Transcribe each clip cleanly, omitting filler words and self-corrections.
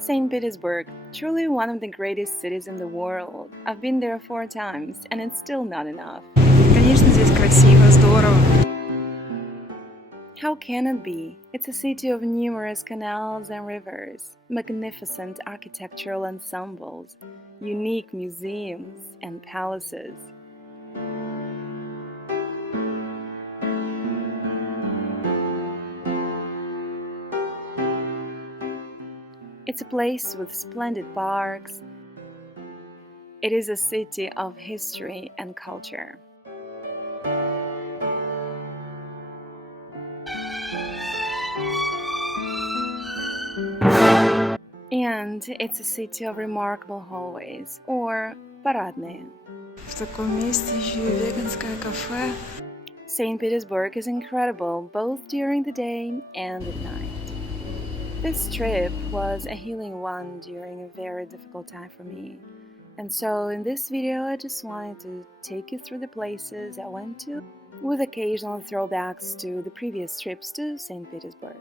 Saint Petersburg, truly one of the greatest cities in the world. I've been there 4 times, and it's still not enough. Конечно, здесь красиво, здорово. How can it be? It's a city of numerous canals and rivers, magnificent architectural ensembles, unique museums and palaces. It's a place with splendid parks. It is a city of history and culture. And it's a city of remarkable hallways, or парадные. В таком месте еще и веганское кафе. Saint Petersburg is incredible both during the day and at night. This trip was a healing one during a very difficult time for me. And so in this video I just wanted to take you through the places I went to, with occasional throwbacks to the previous trips to Saint Petersburg.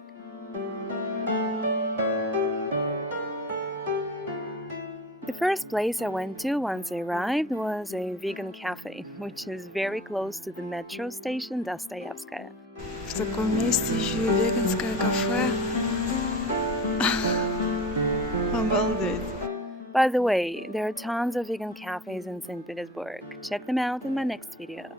The first place I went to once I arrived was a vegan cafe, which is very close to the metro station Dostoevskaya. В таком месте еще и веганское кафе. Обалдеть. By the way, there are tons of vegan cafes in St. Petersburg. Check them out in my next video.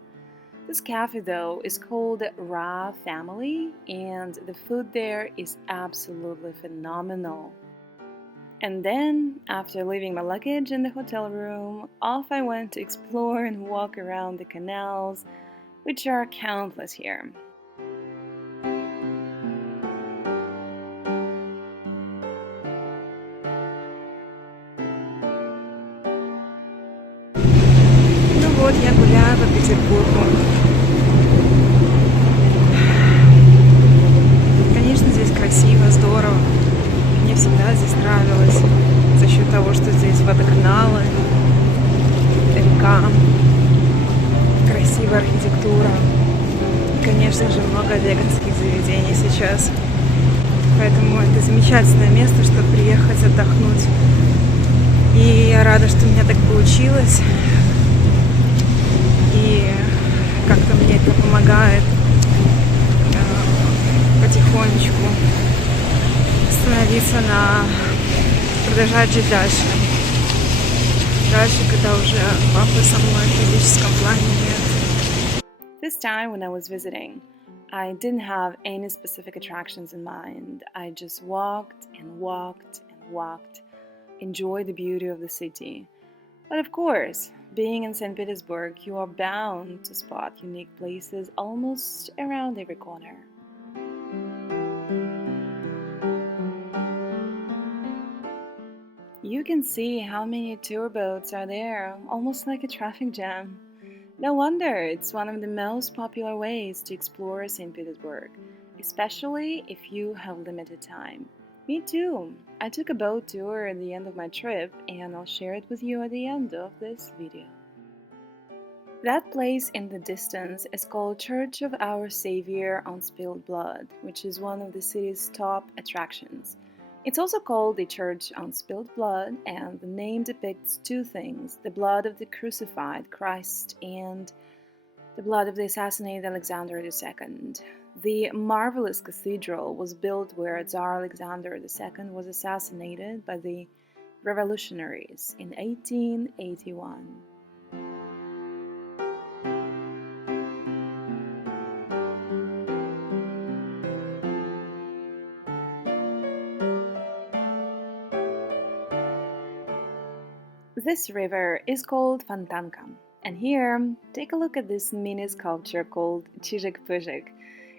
This cafe, though, is called Ra Family, and the food there is absolutely phenomenal. And then, after leaving my luggage in the hotel room, off I went to explore and walk around the canals, which are countless here. Вот я гуляю по Петербургу. Конечно, здесь красиво, здорово. Мне всегда здесь нравилось за счет того, что здесь водоканалы, река, красивая архитектура. И, конечно же, много веганских заведений сейчас. Поэтому это замечательное место, чтобы приехать отдохнуть. И я рада, что у меня так получилось. И как-то мне это помогает потихонечку продолжать жить дальше. Дальше, когда уже папы со мной в физическом плане нет. This time when I was visiting, I didn't have any specific attractions in mind. I just walked and walked and walked, enjoyed the beauty of the city. But of course, being in St. Petersburg, you are bound to spot unique places almost around every corner. You can see how many tour boats are there, almost like a traffic jam. No wonder it's one of the most popular ways to explore St. Petersburg, especially if you have limited time. Me too. I took a boat tour at the end of my trip, and I'll share it with you at the end of this video. That place in the distance is called Church of Our Savior on Spilled Blood, which is one of the city's top attractions. It's also called the Church on Spilled Blood, and the name depicts 2 things: the blood of the crucified Christ and the blood of the assassinated Alexander II. The marvelous cathedral was built where Tsar Alexander II was assassinated by the revolutionaries in 1881. This river is called Fontanka, and here, take a look at this mini sculpture called Чижик-Пыжик.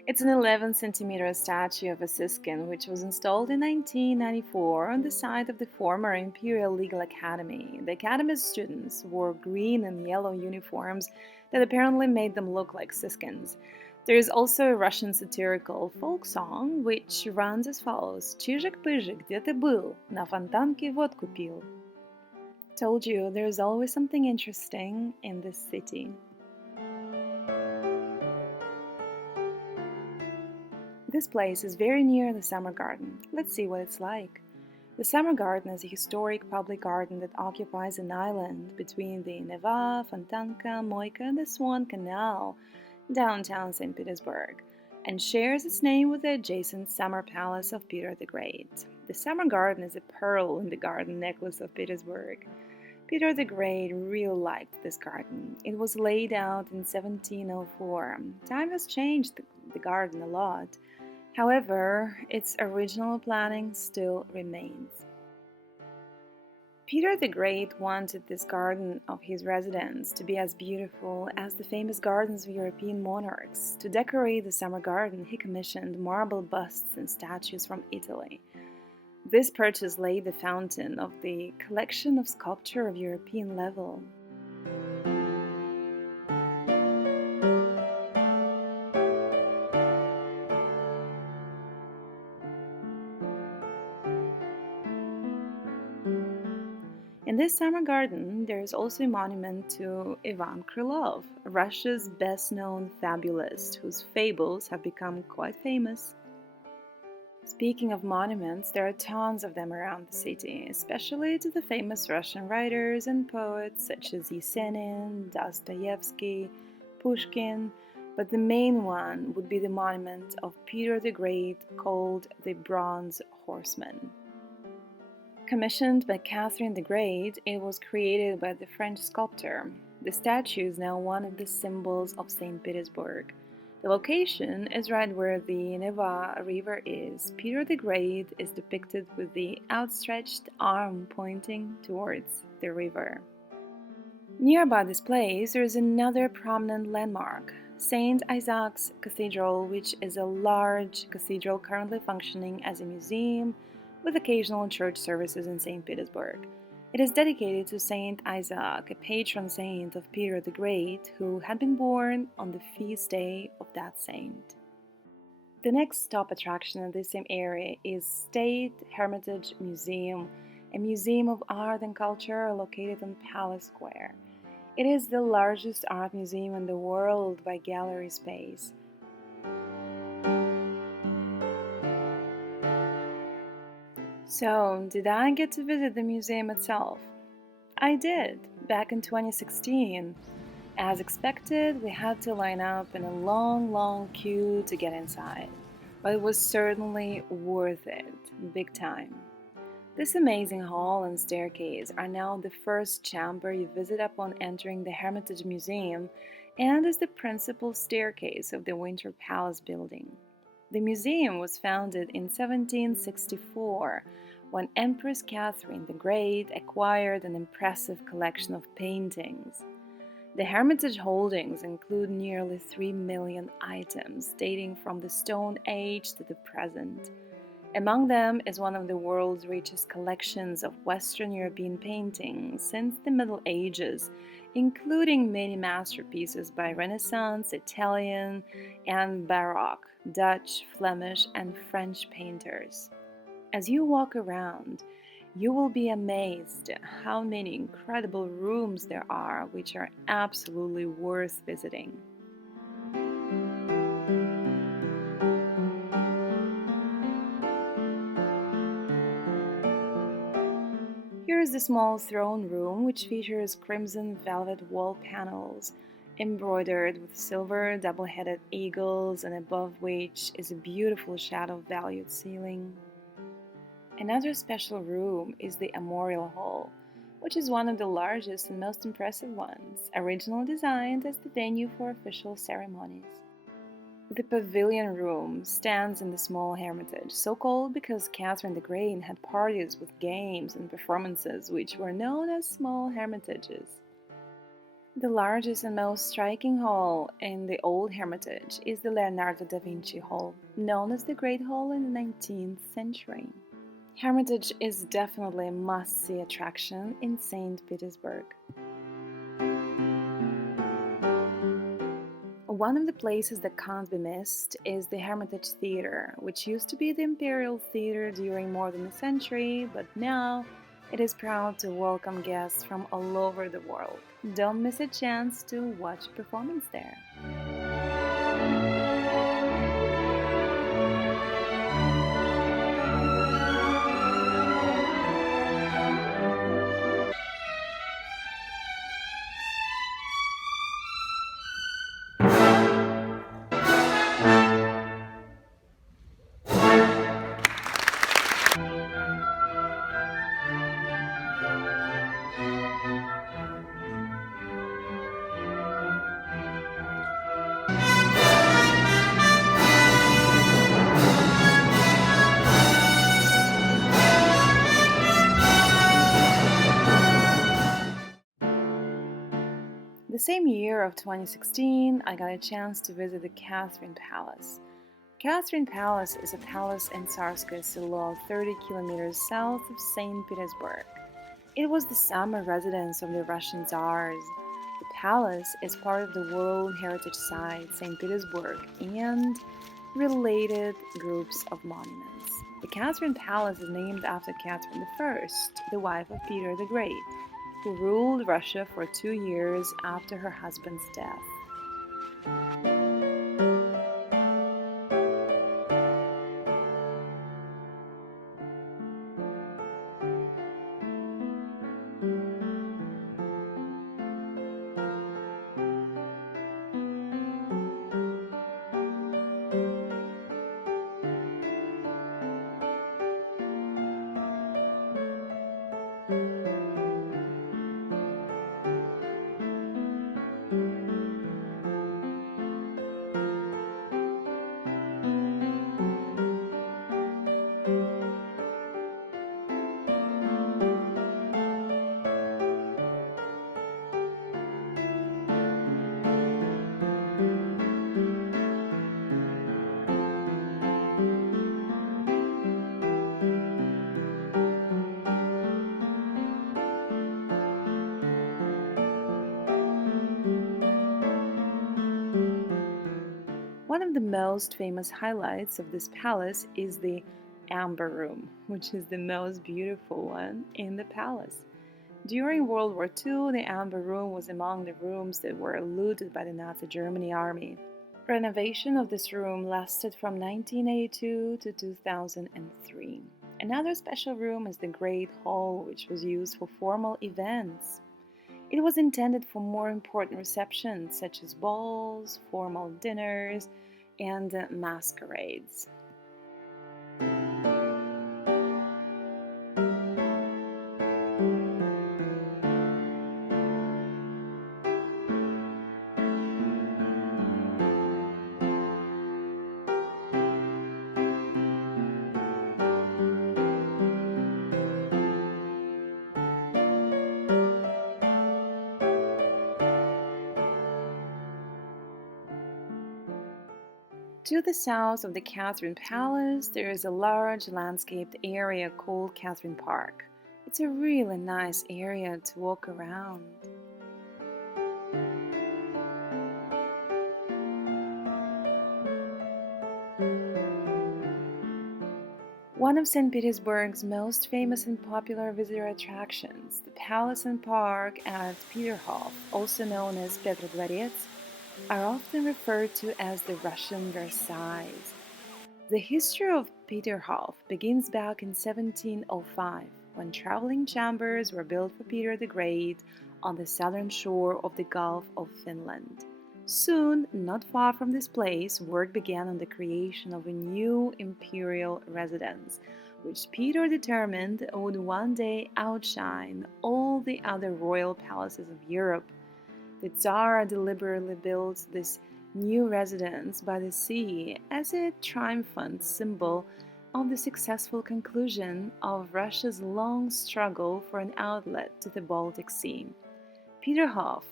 It's an 11-centimeter statue of a siskin which was installed in 1994 on the site of the former Imperial Legal Academy. The academy's students wore green and yellow uniforms that apparently made them look like siskins. There is also a Russian satirical folk song which runs as follows: Чижик-Пыжик, где ты был? На фонтанке водку пил. Told you there is always something interesting in this city. This place is very near the summer garden. Let's see what it's like. The Summer Garden is a historic public garden that occupies an island between the Neva, Fontanka, Moika, and the Swan Canal, downtown St. Petersburg, and shares its name with the adjacent Summer Palace of Peter the Great. The Summer Garden is a pearl in the garden necklace of Petersburg. Peter the Great really liked this garden. It was laid out in 1704. Time has changed the garden a lot. However, its original planning still remains. Peter the Great wanted this garden of his residence to be as beautiful as the famous gardens of European monarchs. To decorate the summer garden, he commissioned marble busts and statues from Italy. This purchase laid the fountain of the collection of sculpture of European level. In this summer garden, there is also a monument to Ivan Krylov, Russia's best-known fabulist, whose fables have become quite famous. Speaking of monuments, there are tons of them around the city, especially to the famous Russian writers and poets such as Yesenin, Dostoevsky, Pushkin, but the main one would be the monument of Peter the Great called the Bronze Horseman. Commissioned by Catherine the Great, it was created by the French sculptor. The statue is now one of the symbols of Saint Petersburg. The location is right where the Neva River is. Peter the Great is depicted with the outstretched arm pointing towards the river. Nearby this place, there is another prominent landmark, St. Isaac's Cathedral, which is a large cathedral currently functioning as a museum with occasional church services in St. Petersburg. It is dedicated to Saint Isaac, a patron saint of Peter the Great, who had been born on the feast day of that saint. The next stop attraction in this same area is State Hermitage Museum, a museum of art and culture located on Palace Square. It is the largest art museum in the world by gallery space. So, did I get to visit the museum itself? I did, back in 2016. As expected, we had to line up in a long queue to get inside, but it was certainly worth it, big time. This amazing hall and staircase are now the first chamber you visit upon entering the Hermitage Museum and is the principal staircase of the Winter Palace building. The museum was founded in 1764 when Empress Catherine the Great acquired an impressive collection of paintings. The Hermitage holdings include nearly 3 million items dating from the Stone Age to the present. Among them is one of the world's richest collections of Western European paintings since the Middle Ages, including many masterpieces by Renaissance, Italian, and Baroque, Dutch, Flemish, and French painters. As you walk around, you will be amazed at how many incredible rooms there are, which are absolutely worth visiting. Here is the small throne room, which features crimson velvet wall panels, embroidered with silver double-headed eagles, and above which is a beautiful shadow-valued ceiling. Another special room is the Armorial Hall, which is one of the largest and most impressive ones, originally designed as the venue for official ceremonies. The Pavilion Room stands in the small Hermitage, so called because Catherine the Great had parties with games and performances which were known as small Hermitages. The largest and most striking hall in the Old Hermitage is the Leonardo da Vinci Hall, known as the Great Hall in the 19th century. Hermitage is definitely a must-see attraction in St. Petersburg. One of the places that can't be missed is the Hermitage Theatre, which used to be the Imperial Theatre during more than a century, but now it is proud to welcome guests from all over the world. Don't miss a chance to watch a performance there. same year of 2016, I got a chance to visit the Catherine Palace. Catherine Palace is a palace in Tsarskoye Selo, 30 kilometers south of Saint Petersburg. It was the summer residence of the Russian Tsars. The palace is part of the World Heritage Site Saint Petersburg and related groups of monuments. The Catherine Palace is named after Catherine I, the wife of Peter the Great, who ruled Russia for 2 years after her husband's death. One of the most famous highlights of this palace is the Amber Room, which is the most beautiful one in the palace. During World War II, the Amber Room was among the rooms that were looted by the Nazi Germany army. Renovation of this room lasted from 1982 to 2003. Another special room is the Great Hall, which was used for formal events. It was intended for more important receptions such as balls, formal dinners, and masquerades. To the south of the Catherine Palace, there is a large landscaped area called Catherine Park. It's a really nice area to walk around. One of St. Petersburg's most famous and popular visitor attractions, the Palace and Park at Peterhof, also known as Petrogradets, are often referred to as the Russian Versailles. The history of Peterhof begins back in 1705, when traveling chambers were built for Peter the Great on the southern shore of the Gulf of Finland. Soon, not far from this place, work began on the creation of a new imperial residence, which Peter determined would one day outshine all the other royal palaces of Europe. The Tsar deliberately built this new residence by the sea as a triumphant symbol of the successful conclusion of Russia's long struggle for an outlet to the Baltic Sea. Peterhof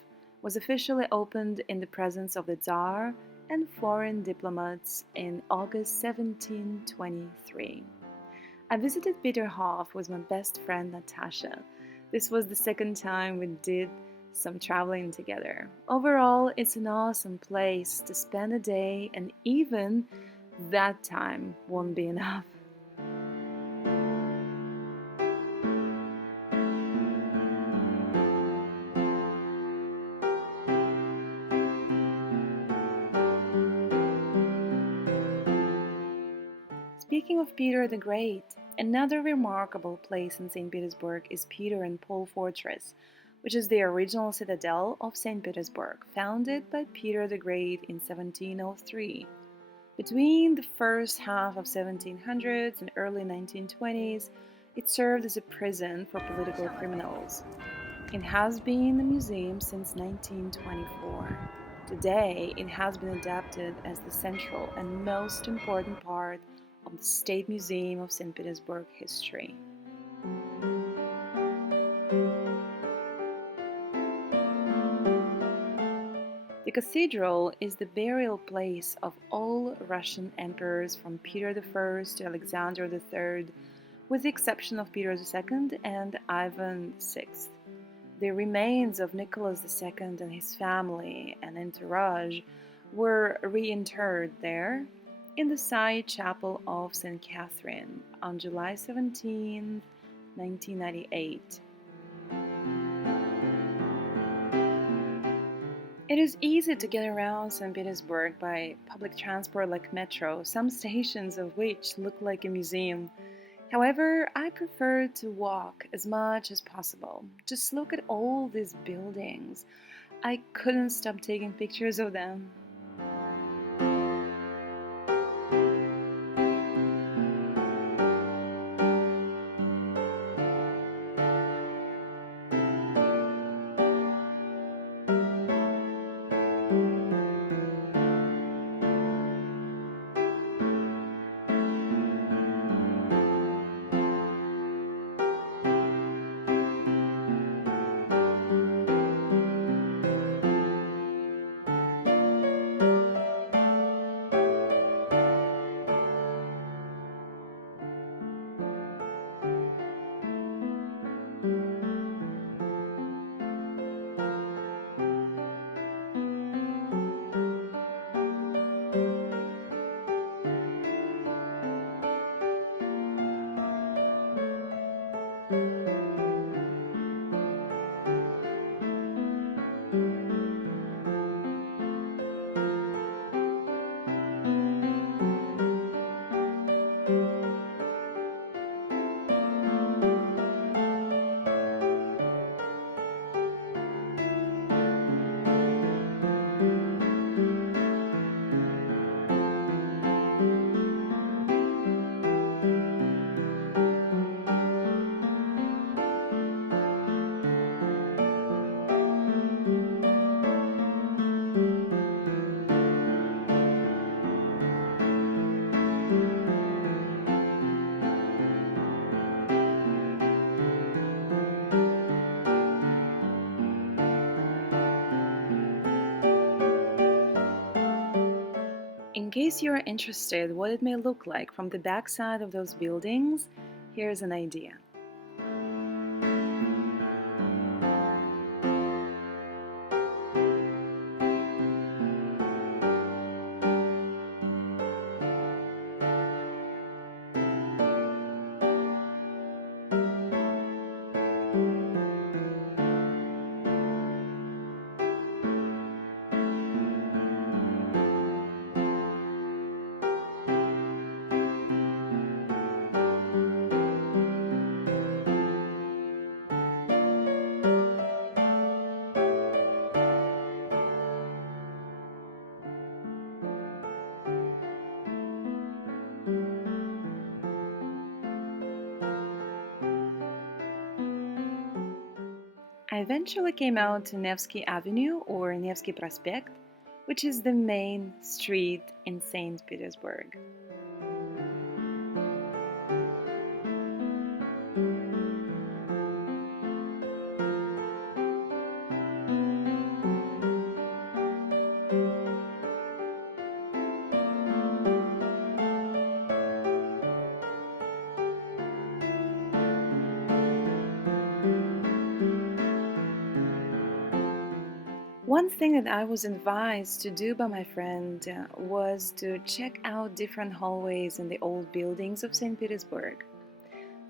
was officially opened in the presence of the Tsar and foreign diplomats in August 1723. I visited Peterhof with my best friend Natasha. This was the second time we did some traveling together. Overall, it's an awesome place to spend a day, and even that time won't be enough. Speaking of Peter the Great, another remarkable place in St. Petersburg is Peter and Paul Fortress, which is the original citadel of Saint Petersburg, founded by Peter the Great in 1703. Between the first half of 1700s and early 1920s, it served as a prison for political criminals. It has been a museum since 1924. Today, it has been adapted as the central and most important part of the State Museum of St. Petersburg history. The cathedral is the burial place of all Russian emperors from Peter I to Alexander III, with the exception of Peter II and Ivan VI. The remains of Nicholas II and his family and entourage were reinterred there in the side chapel of St. Catherine on July 17, 1998. It is easy to get around St. Petersburg by public transport like metro, some stations of which look like a museum. However, I prefer to walk as much as possible. Just look at all these buildings. I couldn't stop taking pictures of them. In case you are interested what it may look like from the backside of those buildings, here's an idea. I eventually came out to Nevsky Avenue or Nevsky Prospect, which is the main street in Saint Petersburg. One thing that I was advised to do by my friend was to check out different hallways in the old buildings of St. Petersburg.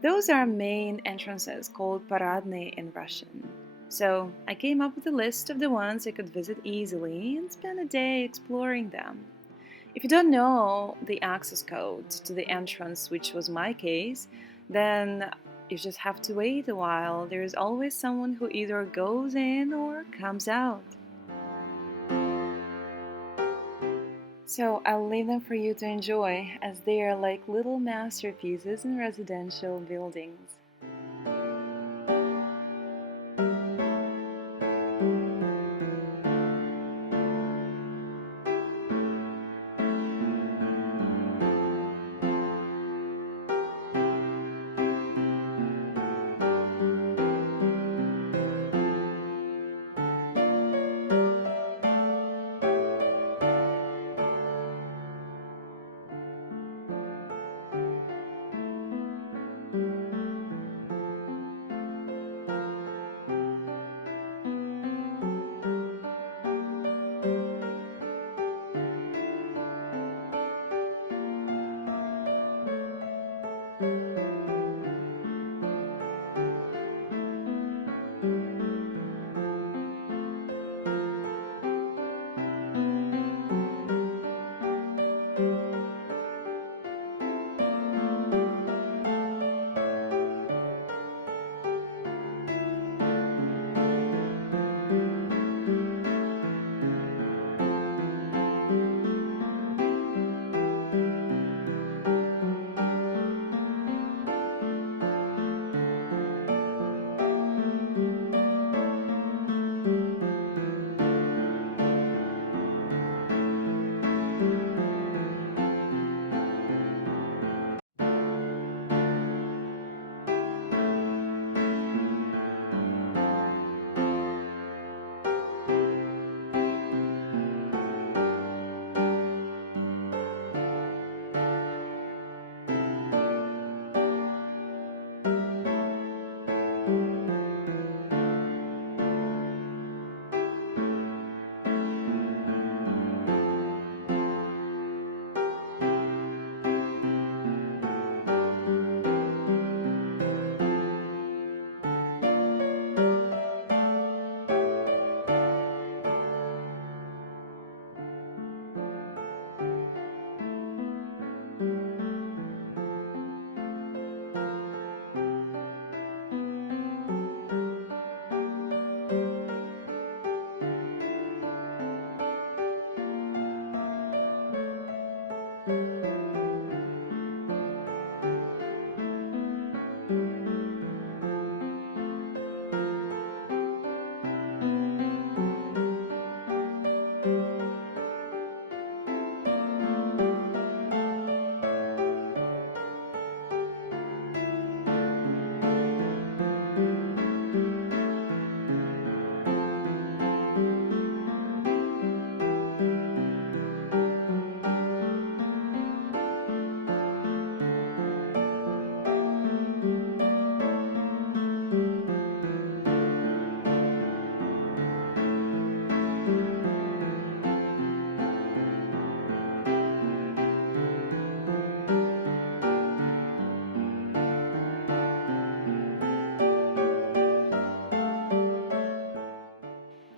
Those are main entrances called paradny in Russian. So I came up with a list of the ones I could visit easily and spend a day exploring them. If you don't know the access code to the entrance, which was my case, then you just have to wait a while. There is always someone who either goes in or comes out. So I'll leave them for you to enjoy, as they are like little masterpieces in residential buildings.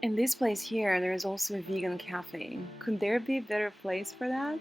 In this place here, there is also a vegan cafe. Could there be a better place for that?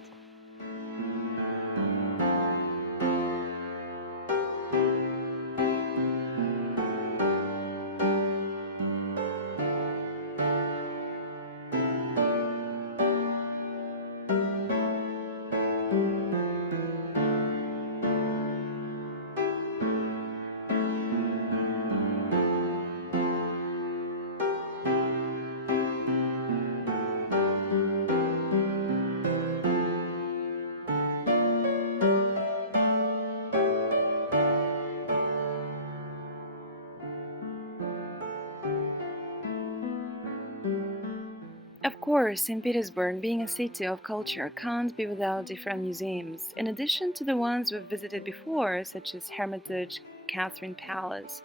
Of course, St. Petersburg, being a city of culture, can't be without different museums. In addition to the ones we've visited before, such as Hermitage, Catherine Palace,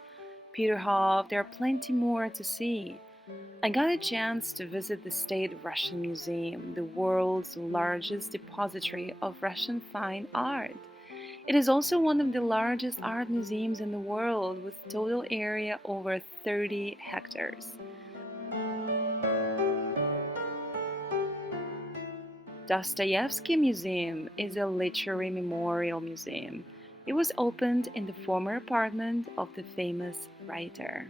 Peterhof, there are plenty more to see. I got a chance to visit the State Russian Museum, the world's largest depository of Russian fine art. It is also one of the largest art museums in the world, with total area over 30 hectares. Dostoevsky Museum is a literary memorial museum. It was opened in the former apartment of the famous writer.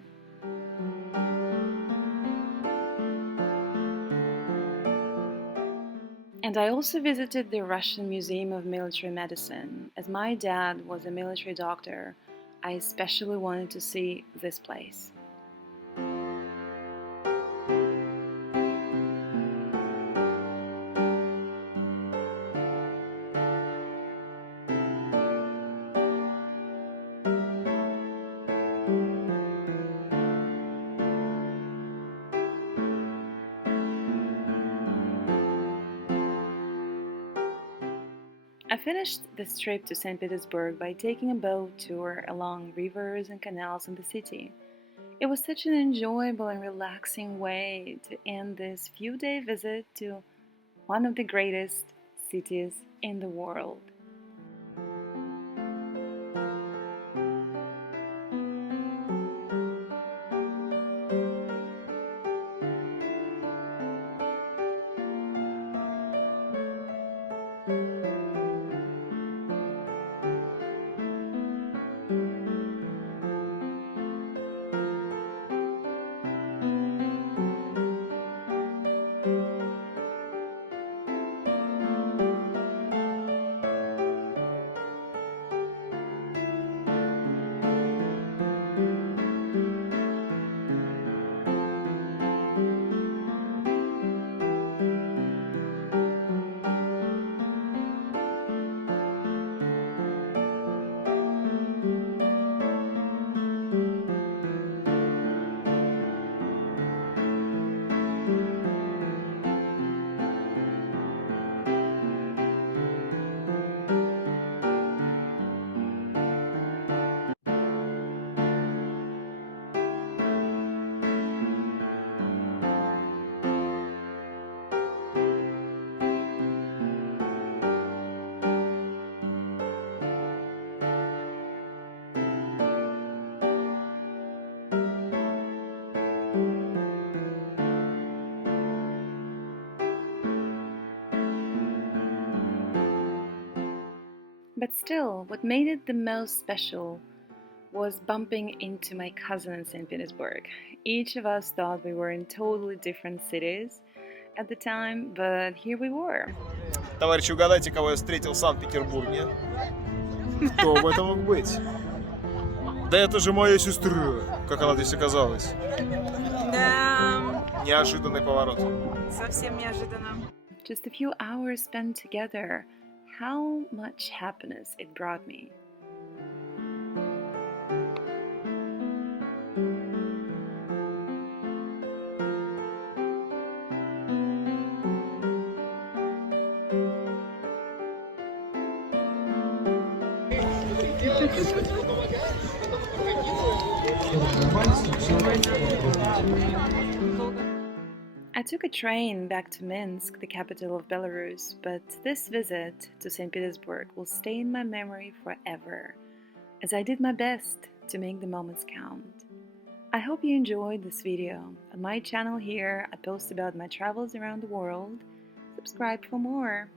And I also visited the Russian Museum of Military Medicine. As my dad was a military doctor, I especially wanted to see this place. I finished this trip to St. Petersburg by taking a boat tour along rivers and canals in the city. It was such an enjoyable and relaxing way to end this few-day visit to one of the greatest cities in the world. But still, what made it the most special was bumping into my cousin in St. Petersburg. Each of us thought we were in totally different cities at the time, but here we were. Товарищи, угадайте, кого я встретил в Санкт-Петербурге? Кто бы это мог быть? Да это же моя сестра, как она здесь оказалась. Да, Неожиданный поворот. совсем неожиданно. Just a few hours spent together, how much happiness it brought me. I took a train back to Minsk, the capital of Belarus, but this visit to St. Petersburg will stay in my memory forever, as I did my best to make the moments count. I hope you enjoyed this video. On my channel here, I post about my travels around the world. Subscribe for more.